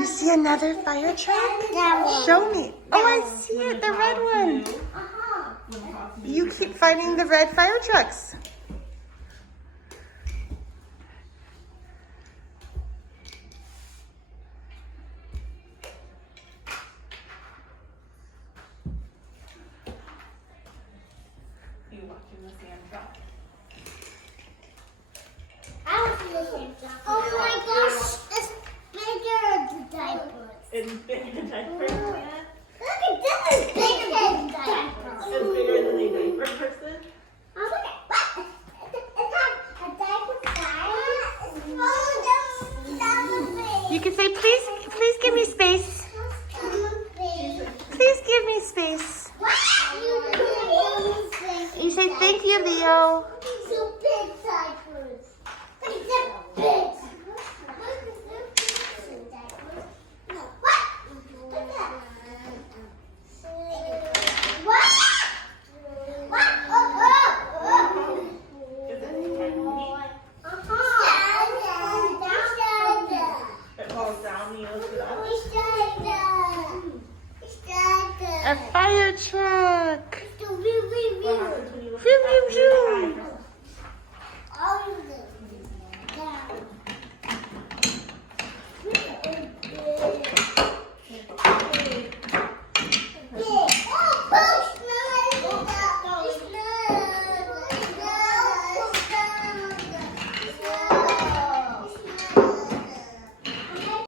You see another fire truck? Show me. Oh, I see it, the red one. You keep finding the red fire trucks. You watching the sand drop? I was in the same job. Oh my gosh, it's bigger than diapers. It's bigger than diapers. Look at this, is bigger than diapers. It's bigger than a diaper person. Oh, look at what? It has a diaper size. It's falling down the face. You can say, please give me space. Please give me space. You say, thank you, Leo. So big diapers. Look at them big. What? Look at that. What? What? Oh. Is it tiny? It falls down, you lift it up. A fire truck. What happens when you lift Vroom, it up vroom, really vroom. high?